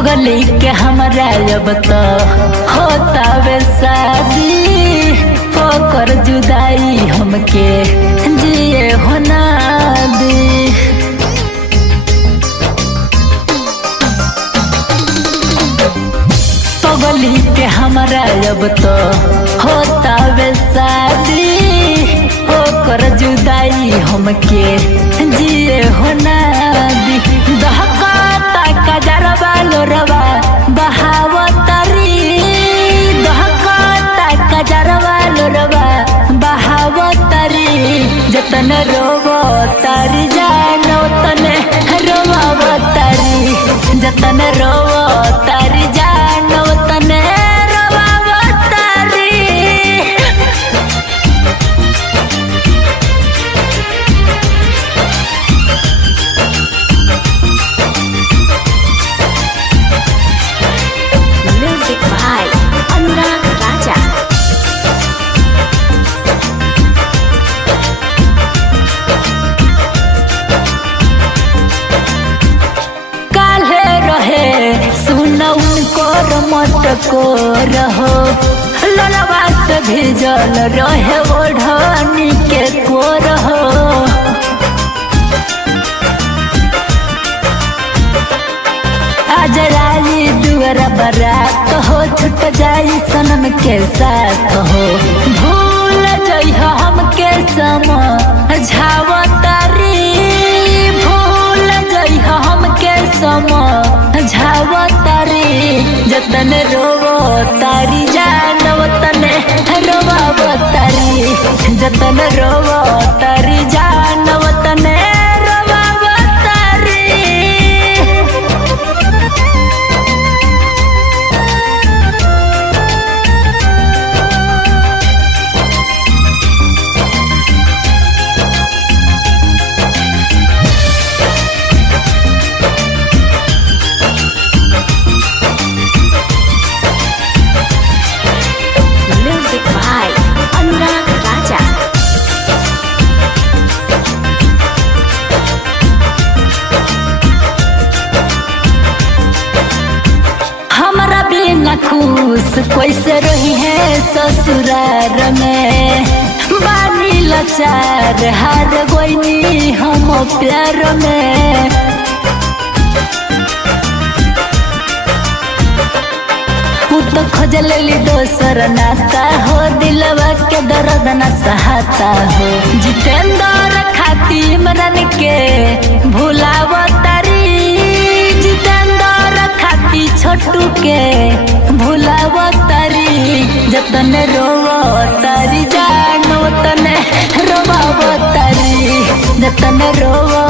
पगली के हमरा अब तो होता वे शादी होकर जुदाई हमके जिए होना दी। पगली के हमरा अब तो होता वे शादी होकर जुदाई हमके जिए होना दी। दहकाता कजरवा लोरवा बहावतरी दहकाता कजरवा लोरवा बहावतरी जतन रोवो तारी जानो तने रोवावतरी जतन रोवो तारी जानो तने रोवावतरी। Music by Anurag Raja. काले रहे सुना उनको मत को रहो ललवा से भिजल रहे ओढ़नी के को रहो। आज राजी दुआरा बारात हो छुट जाई सनम के साथ हो भूल जइह हमके समझावतरी भूल जइह हमके समझावतरी जतन रोवो तारी जानो तने रोवावतरी जतन रोवो तारी जानो तने रोवावतरी। Music by Anurag Raja. हमरा बिना खुश कैसे रही है ससुरार में बानी लाचार हार गोइनी हम प्यार में। तो खोज लेली दोसर नाता हो दिलवा के दर्द न सहाता हो जितेंद्र खाती इमरान के भुलावतरी जितेंद्र खाती छोटू के भुलावतरी जतन रोवतरी जानो तने रोवावतरी जतन रोवो